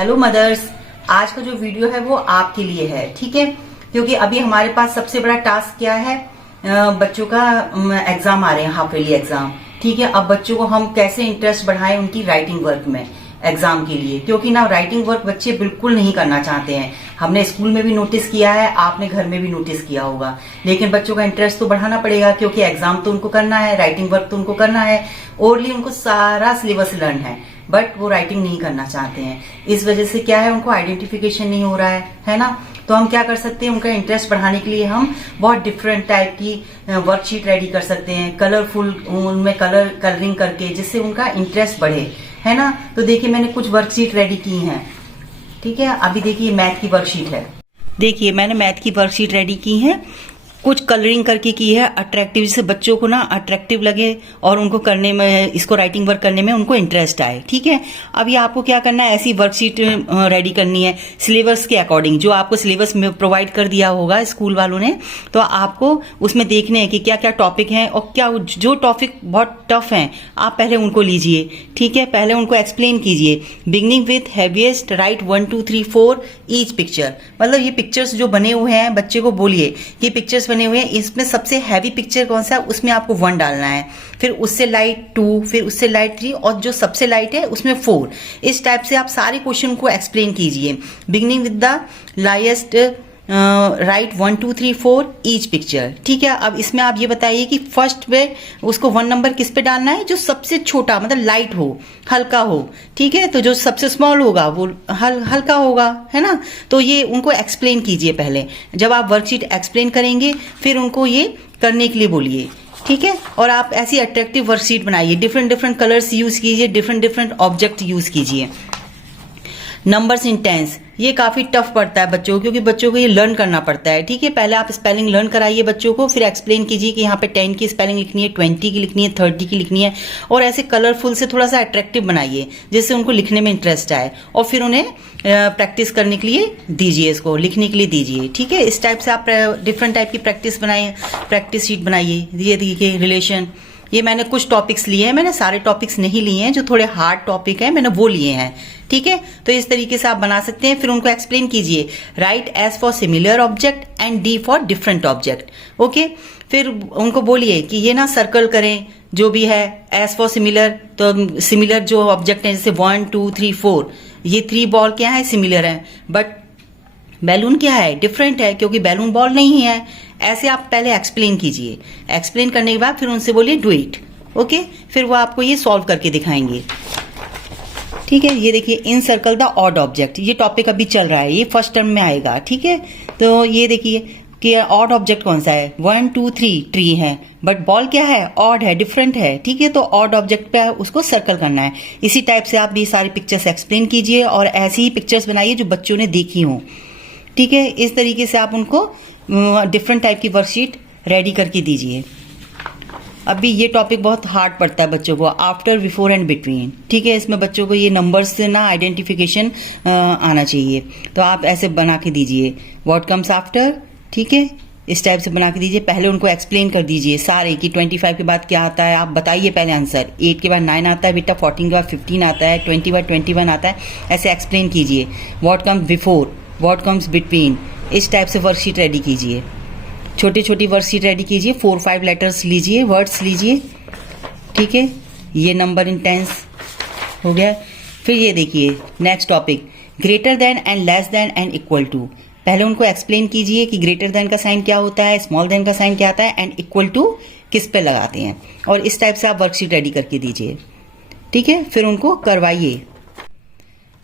Hello mother's, आज का जो वीडियो है वो आपके लिए है, ठीक है। क्योंकि अभी हमारे पास सबसे बड़ा टास्क क्या है, बच्चों का एग्जाम आ रहे हैं, हाफ ईयरली एग्जाम, ठीक है। अब बच्चों को हम कैसे इंटरेस्ट बढ़ाएं उनकी राइटिंग वर्क में एग्जाम के लिए, क्योंकि ना राइटिंग वर्क बच्चे बिल्कुल नहीं करना चाहते हैं। हमने स्कूल में भी नोटिस किया है, आपने घर में भी नोटिस किया होगा। लेकिन बच्चों का इंटरेस्ट तो बढ़ाना पड़ेगा, क्योंकि एग्जाम तो उनको करना है, राइटिंग वर्क तो उनको करना है। ओरली उनको सारा सिलेबस लर्न है, बट वो राइटिंग नहीं करना चाहते हैं। इस वजह से क्या है, उनको आइडेंटिफिकेशन नहीं हो रहा है ना। तो हम क्या कर सकते हैं, उनका इंटरेस्ट बढ़ाने के लिए हम बहुत डिफरेंट टाइप की वर्कशीट रेडी कर सकते हैं, कलरफुल, उनमें कलरिंग करके, जिससे उनका इंटरेस्ट बढ़े, है ना। तो देखिए मैंने कुछ वर्कशीट रेडी की हैं, ठीक है। अभी देखिए मैथ की वर्कशीट है, देखिए मैंने मैथ की वर्कशीट रेडी की है, कुछ कलरिंग करके की है अट्रैक्टिव, जिससे बच्चों को ना अट्रैक्टिव लगे और उनको करने में, इसको राइटिंग वर्क करने में उनको इंटरेस्ट आए, ठीक है। अभी आपको क्या करना है, ऐसी वर्कशीट रेडी करनी है सिलेबस के अकॉर्डिंग, जो आपको सिलेबस में प्रोवाइड कर दिया होगा स्कूल वालों ने। तो आपको उसमें देखने हैं कि क्या क्या टॉपिक हैं, और क्या जो टॉपिक बहुत टफ हैं आप पहले उनको लीजिए, ठीक है। पहले उनको एक्सप्लेन कीजिए। Beginning with heaviest, right 1 2 3 4 each picture, मतलब ये पिक्चर्स जो बने हुए हैं बच्चे को बोलिए ये पिक्चर्स बने हुए हैं, इसमें सबसे हैवी पिक्चर कौन सा है, उसमें आपको 1 डालना है, फिर उससे लाइट 2, फिर उससे लाइट 3, और जो सबसे लाइट है उसमें 4। इस टाइप से आप सारे क्वेश्चन को एक्सप्लेन कीजिए। Beginning with the lightest, right 1 2 3 4 each picture, ठीक है। अब इसमें आप ये बताइए कि फर्स्ट में उसको 1 नंबर किस पे डालना है, जो सबसे छोटा, मतलब लाइट हो, हल्का हो, ठीक है। तो जो सबसे स्मॉल होगा वो हल्का होगा, है ना। तो ये उनको एक्सप्लेन कीजिए पहले। जब आप वर्कशीट एक्सप्लेन करेंगे फिर उनको ये करने के लिए बोलिए, ठीक है। और आप ऐसी अट्रैक्टिव वर्कशीट बनाइए, डिफरेंट डिफरेंट कलर्स यूज कीजिए, डिफरेंट डिफरेंट ऑब्जेक्ट यूज कीजिए। नंबर्स इन टेंस, ये काफी टफ पड़ता है बच्चों को, क्योंकि बच्चों को ये लर्न करना पड़ता है, ठीक है। पहले आप स्पेलिंग लर्न कराइए बच्चों को, फिर एक्सप्लेन कीजिए कि यहाँ पे 10 की स्पेलिंग लिखनी है, 20 की लिखनी है, 30 की लिखनी है, और ऐसे कलरफुल से थोड़ा सा अट्रैक्टिव बनाइए, जिससे उनको लिखने में इंटरेस्ट आए। और फिर उन्हें प्रैक्टिस करने के लिए दीजिए, इसको लिखने के लिए दीजिए, ठीक है। इस टाइप से आप डिफरेंट टाइप की प्रैक्टिस बनाइए, प्रैक्टिस शीट बनाइए। ये देखिए रिलेशन, ये मैंने कुछ टॉपिक्स लिए हैं, मैंने सारे टॉपिक्स नहीं लिए हैं, जो थोड़े हार्ड टॉपिक हैं मैंने वो लिए हैं, ठीक है। तो इस तरीके से आप बना सकते हैं। फिर उनको एक्सप्लेन कीजिए, right s for similar object and D for different object, okay. फिर उनको बोलिए कि ये ना सर्कल करें जो भी है, एस फॉर सिमिलर, तो सिमिलर जो ऑब्जेक्ट है, जैसे 1 2 3 4, ये 3 बॉल क्या है, सिमिलर है, बट बैलून क्या है, डिफरेंट है, क्योंकि बैलून बॉल नहीं है। ऐसे आप पहले एक्सप्लेन कीजिए। एक्सप्लेन करने के बाद फिर उनसे बोलिए डू इट, ओके। फिर वो आपको ये सॉल्व करके दिखाएंगे, ठीक है। ये देखिए इन सर्कल द ऑड ऑब्जेक्ट, ये टॉपिक अभी चल रहा है, ये फर्स्ट टर्म में आएगा, ठीक है। तो ये देखिए कि ऑड ऑब्जेक्ट कौन सा है, 1 2 3 ट्री है, बट बॉल क्या है, ऑड है, डिफरेंट है, ठीक है। तो ऑड ऑब्जेक्ट पे उसको सर्कल करना है। इसी टाइप से आप भी सारी पिक्चर्स एक्सप्लेन कीजिए, और ऐसी ही पिक्चर्स बनाइए जो बच्चों ने देखी हो, ठीक है। इस तरीके से आप उनको डिफरेंट टाइप की वर्कशीट रेडी करके दीजिए। अभी ये टॉपिक बहुत हार्ड पड़ता है बच्चों को, आफ्टर, बिफोर एंड बिटवीन, ठीक है। इसमें बच्चों को ये नंबर्स से ना आइडेंटिफिकेशन आना चाहिए, तो आप ऐसे बना के दीजिए। व्हाट कम्स आफ्टर, ठीक है, इस टाइप से बना के दीजिए। पहले उनको एक्सप्लेन कर दीजिए सारे कि 25 के बाद क्या आता है, आप बताइए पहले आंसर। 8 के बाद 9 आता है बेटा, 14 के बाद 15 आता है, 20 के बाद 21 आता है, ऐसे एक्सप्लेन कीजिए। What comes before, what comes between, इस टाइप से वर्कशीट रेडी कीजिए। छोटी छोटी वर्कशीट रेडी कीजिए, 4-5 लेटर्स लीजिए, वर्ड्स लीजिए, ठीक है। ये नंबर इन टेंस हो गया। फिर ये देखिए next topic, greater than and less than and equal to. पहले उनको एक्सप्लेन कीजिए कि ग्रेटर देन का साइन क्या होता है, स्मॉल देन का साइन क्या आता है, एंड इक्वल टू किस पे लगाते हैं, और इस टाइप से आप वर्कशीट रेडी करके दीजिए, ठीक है। फिर उनको करवाइए।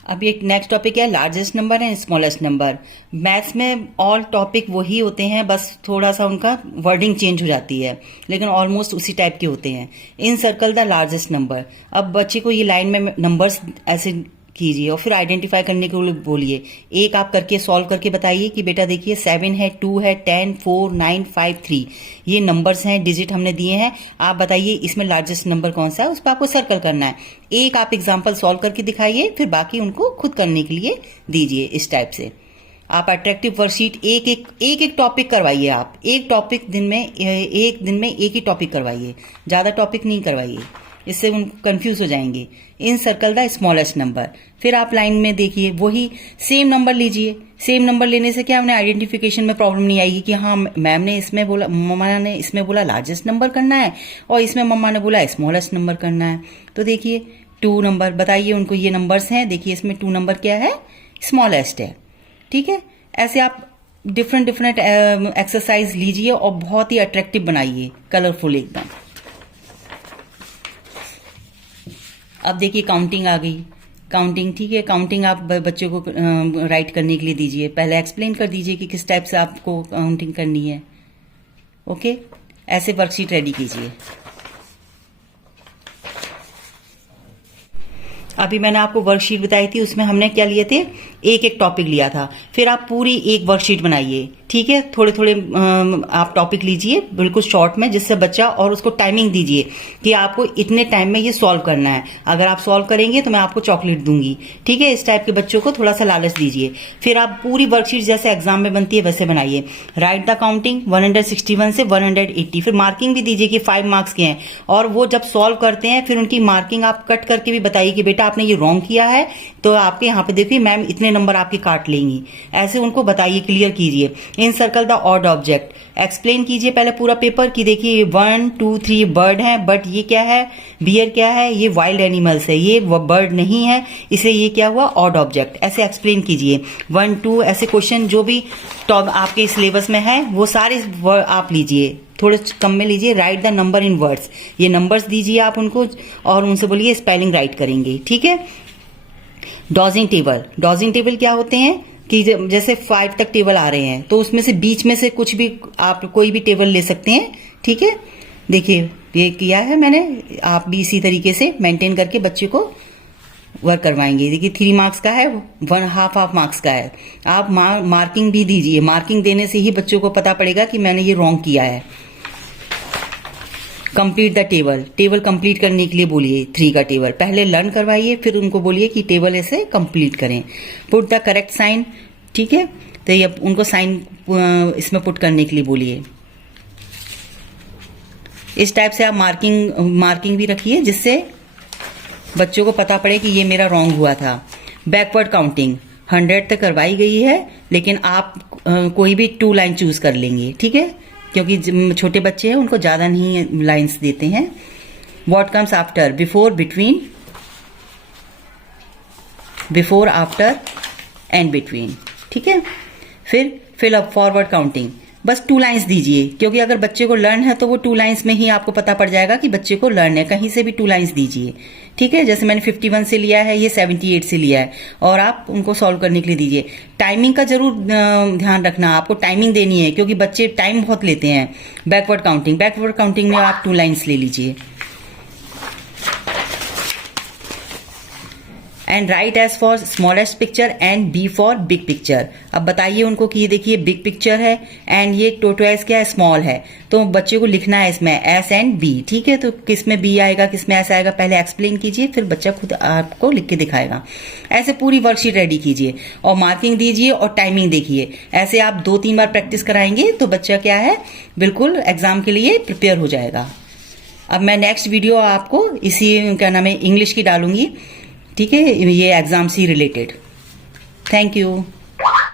अभी एक नेक्स्ट टॉपिक है largest number and smallest number. Maths में ऑल टॉपिक वही होते हैं, बस थोड़ा सा उनका वर्डिंग चेंज हो जाती है, लेकिन ऑलमोस्ट उसी टाइप के होते हैं। इन सर्कल द लार्जेस्ट नंबर, अब बच्चे को ये लाइन में नंबर्स ऐसे कीजिए और फिर आइडेंटिफाई करने के लिए बोलिए। एक आप करके सॉल्व करके बताइए कि बेटा देखिए 7 है, 2 है, 10, 4, 9, 5, 3, ये नंबर्स हैं, डिजिट हमने दिए हैं। आप बताइए इसमें लार्जेस्ट नंबर कौन सा है, उस पर आपको सर्कल करना है। एक आप एग्जाम्पल सॉल्व करके दिखाइए, फिर बाकी उनको खुद करने के लिए दीजिए। इस टाइप से आप अट्रैक्टिव वर्कशीट एक टॉपिक करवाइए। आप एक दिन में एक ही टॉपिक करवाइए, ज्यादा टॉपिक नहीं करवाइए, इससे उनको कंफ्यूज हो जाएंगे। इन सर्कल द स्मॉलेस्ट नंबर। फिर आप लाइन में देखिए वही सेम नंबर लीजिए। सेम नंबर लेने से क्या उन्हें आइडेंटिफिकेशन में प्रॉब्लम नहीं आएगी कि हाँ मैम ने इसमें बोला, मम्मा ने इसमें बोला लार्जेस्ट नंबर करना है और इसमें मम्मा ने बोला स्मॉलेस्ट नंबर करना है। तो देखिए 2 नंबर बताइए उनको, ये नंबर्स हैं, देखिए इसमें 2 नंबर क्या है, स्मॉलेस्ट है। ठीक है, ऐसे आप डिफरेंट एक्सरसाइज लीजिए और बहुत ही अट्रैक्टिव बनाइए, कलरफुल एकदम। अब देखिए काउंटिंग आ गई। काउंटिंग, ठीक है, काउंटिंग आप बच्चों को राइट करने के लिए दीजिए। पहले एक्सप्लेन कर दीजिए कि किस टाइप से आपको काउंटिंग करनी है। ओके, ऐसे वर्कशीट रेडी कीजिए। अभी मैंने आपको वर्कशीट बताई थी, उसमें हमने क्या लिए थे, एक एक टॉपिक लिया था। फिर आप पूरी एक वर्कशीट बनाइए। ठीक है, थोड़े थोड़े आप टॉपिक लीजिए बिल्कुल शॉर्ट में, जिससे बच्चा, और उसको टाइमिंग दीजिए कि आपको इतने टाइम में ये सॉल्व करना है। अगर आप सॉल्व करेंगे तो मैं आपको चॉकलेट दूंगी। ठीक है, इस टाइप के बच्चों को थोड़ा सा लालच दीजिए। फिर आप पूरी वर्कशीट जैसे एग्जाम में बनती है वैसे बनाइए। राइट द काउंटिंग 161 से 180। फिर मार्किंग भी दीजिए कि 5 मार्क्स के हैं, और वो जब सॉल्व करते हैं फिर उनकी मार्किंग आप कट करके भी बताइए कि बेटा आपने ये रॉन्ग किया है, तो आपके यहाँ पे देखिए मैम इतने नंबर आपके काट लेंगी। ऐसे उनको बताइए, क्लियर कीजिए। Encircle the odd object explain कीजिए पहले पूरा पेपर कि देखिए 1 2 3 बर्ड है, बट ये क्या है, बियर क्या है, ये वाइल्ड एनिमल्स है, ये बर्ड नहीं है, इसे ये क्या हुआ, ऑड ऑब्जेक्ट। ऐसे एक्सप्लेन कीजिए। 1 2 ऐसे क्वेश्चन जो भी टॉप आपके सिलेबस में है वो सारे आप लीजिए, थोड़े कम में लीजिए। Right the number in words, ये नंबर्स दीजिए आप उनको और उनसे बोलिए स्पेलिंग राइट करेंगे। ठीक है, डॉजिंग टेबल। डॉजिंग टेबल क्या होते हैं कि जैसे 5 तक टेबल आ रहे हैं तो उसमें से बीच में से कुछ भी आप कोई भी टेबल ले सकते हैं। ठीक है, देखिए ये किया है मैंने, आप भी इसी तरीके से मेंटेन करके बच्चे को वर्क करवाएंगे। देखिए 3 मार्क्स का है, 1 हाफ मार्क्स का है। आप मार्किंग भी दीजिए, मार्किंग देने से ही बच्चों को पता पड़ेगा कि मैंने ये रॉन्ग किया है। Complete the table. Table complete करने के लिए बोलिए 3 का टेबल पहले लर्न करवाइए, फिर उनको बोलिए कि टेबल ऐसे कंप्लीट करें। Put the correct sign. ठीक है, तो ये उनको साइन इसमें पुट करने के लिए बोलिए। इस टाइप से आप मार्किंग भी रखिए जिससे बच्चों को पता पड़े कि ये मेरा रॉन्ग हुआ था। बैकवर्ड काउंटिंग 100 तक करवाई गई है, लेकिन आप कोई भी 2 लाइन चूज कर लेंगे। ठीक है, क्योंकि छोटे बच्चे हैं उनको ज्यादा नहीं लाइंस देते हैं। What comes after, before, between, before, after and between. ठीक है, फिर फिल अप फॉरवर्ड काउंटिंग, बस 2 लाइंस दीजिए, क्योंकि अगर बच्चे को लर्न है तो वो 2 लाइंस में ही आपको पता पड़ जाएगा कि बच्चे को लर्न है। कहीं से भी 2 लाइंस दीजिए। ठीक है, जैसे मैंने 51 से लिया है, ये 78 से लिया है, और आप उनको सॉल्व करने के लिए दीजिए। टाइमिंग का जरूर ध्यान रखना, आपको टाइमिंग देनी है क्योंकि बच्चे टाइम बहुत लेते हैं। बैकवर्ड काउंटिंग में आप 2 लाइंस ले लीजिए। And write s for smallest picture and b for big picture. अब बताइए उनको कि ये देखिए बिग पिक्चर है एंड ये टोटवाइज क्या है, स्मॉल है, तो बच्चे को लिखना है इसमें एस एंड बी। ठीक है, तो किस में बी आएगा किस में एस आएगा पहले एक्सप्लेन कीजिए, फिर बच्चा खुद आपको लिख के दिखाएगा। ऐसे पूरी वर्कशीट रेडी कीजिए और मार्किंग दीजिए और टाइमिंग देखिए। ऐसे आप 2-3 बार प्रैक्टिस कराएंगे तो बच्चा क्या है, बिल्कुल एग्जाम के लिए प्रिपेयर हो जाएगा। अब मैं नेक्स्ट वीडियो आपको इसी क्या नाम है इंग्लिश की डालूंगी। ठीक है, ये एग्जाम से रिलेटेड। Thank you.